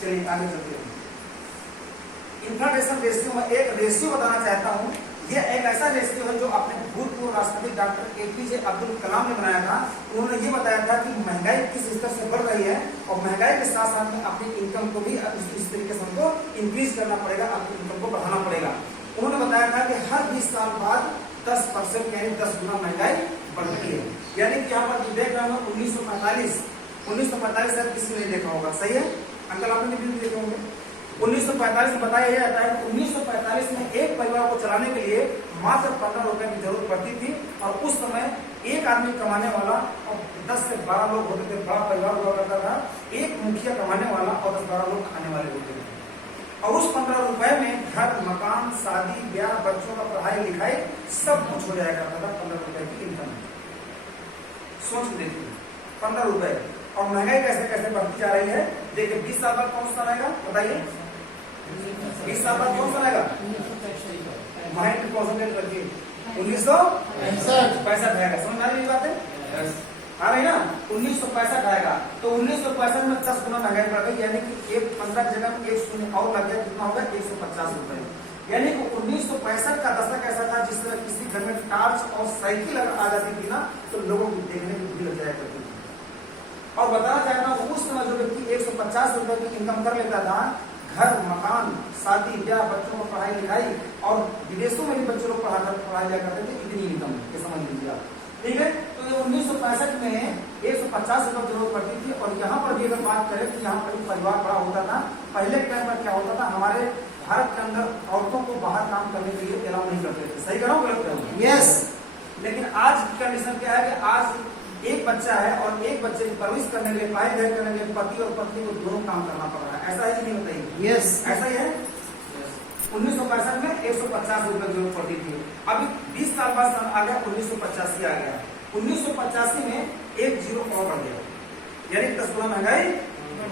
चलिए आगे चलते हैं। इंफ्लेशन रेशियो में एक रेशियो बताना चाहता हूँ। ये एक ऐसा रेशियो है जो अपने भूतपूर्व राष्ट्रपति डॉक्टर एपीजे अब्दुल कलाम ने बनाया था। उन्होंने ये बताया था कि महंगाई किस स्तर से बढ़ रही है और महंगाई के साथ साथ में अपनी इनकम को भी इस तरीके से हमको इंक्रीज करना पड़ेगा, अपनी इनकम को बढ़ाना पड़ेगा। उन्होंने बताया था कि हर 20 साल बाद 10% यानी 10 गुना महंगाई बढ़ती है। यानी कि यहाँ पर देख रहे हैं 1945 शायद किसी ने नहीं देखा होगा, सही है अंकल, आपने भी देखे होंगे। 1945 में बताया जाता है कि 1945 में एक परिवार को चलाने के लिए मात्र 15 रुपए की जरूरत पड़ती थी और उस समय एक आदमी कमाने वाला और 10 से 12 लोग होते थे। बड़ा परिवार हुआ करता था, एक मुखिया कमाने वाला और 10-12 लोग खाने वाले होते थे। और उस 15 रुपए में घर, मकान, शादी, ब्याह, बच्चों का पढ़ाई लिखाई सब कुछ हो जाया करता था 15 रुपए की इनकम। सोच देखिए 15 रुपए, और महंगाई कैसे कैसे बढ़ती जा रही है। देखिए 20 साल बाद कौन सा आएगा बताइए, 20 साल बाद कौन सा आएगा, माइंड कॉन्सेंट्रेट करके 1965 आएगा। समझ आ रही बात है, आ रही ना, 1965 आएगा। तो 1965 में 10 गुना महंगाई बढ़ गई, यानी कि एक 15 की जगह में एक शून्य और लग गया, कितना होगा 150 रुपए। यानी कि 1965 का दशक ऐसा था जिस तरह किसी घर में टार्च और साइकिल अगर आ जाती थी ना तो लोगों को देखने की भीड़ लग जाया करती थी। और बताना चाहता हूँ उस समय जो व्यक्ति 150 रुपए की इनकम कर लेता था, घर, मकान, शादी, ब्याह, बच्चों को पढ़ाई लिखाई और विदेशों में भी बच्चों को पढ़ाया जा करते थे, इतनी इनकम ये समझ लीजिए आप, ठीक है। तो 1965 में 150 रुपए की जरूरत पड़ती थी। और यहाँ पर भी अगर बात करें तो यहाँ पर परिवार बड़ा होता था। पहले के टाइम पर क्या होता था, हमारे भारत के अंदर औरतों को बाहर काम करने के लिए अलाउ नहीं करते थे, सही करो गलत करो, यस। लेकिन आज की कंडीशन क्या है कि आज एक बच्चा है और एक बच्चे की परवरिश करने के लिए, पढ़ाई लिखाई करने के लिए पति और पत्नी को दोनों काम करना पड़ रहा है। ऐसा ही नहीं बताइए, यस ऐसा ही है। 1965 में 150 रुपए की जरूरत पड़ती थी, अभी 20 साल बाद आ गया 1985 आ गया। 1985 में एक जीरो और बढ़ गया, यानी 10 गुना महंगाई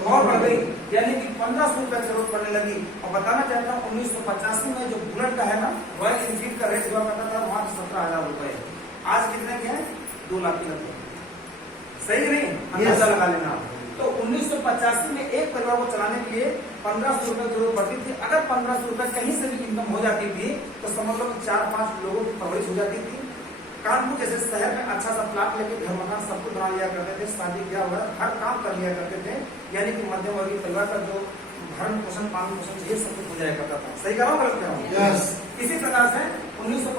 और बढ़ गई, यानी कि 1500 रुपए की जरूरत पड़ने लगी। और बताना चाहता हूँ 1985 में जो बुलेट का है ना, रॉयल एनफील्ड का रेट हुआ करता था वहां 17,000 रुपए, आज कितने के हैं 2 लाख की लगभग, सही नहीं, अंदाजा लगा लेना। तो 1985 में एक परिवार को चलाने के लिए 1500 रुपए की जरूरत पड़ती थी। अगर 1500 रुपए कहीं से भी इनकम हो जाती थी तो समझ लो 4-5 लोगों की परवरिश हो जाती थी। कानपुर जैसे शहर में अच्छा सा प्लाट लेके घर मकान सब कुछ बना लिया करते थे, शादी ब्याह वगैरह हर काम कर लिया करते थे, यानी कि मध्यम वर्गीय परिवार का जो भरण पोषण पालन पोषण चाहिए सब कुछ हो जाया करता था, सही कह रहा हूँ गलत कह रहा हूँ, इसी प्रकार से 19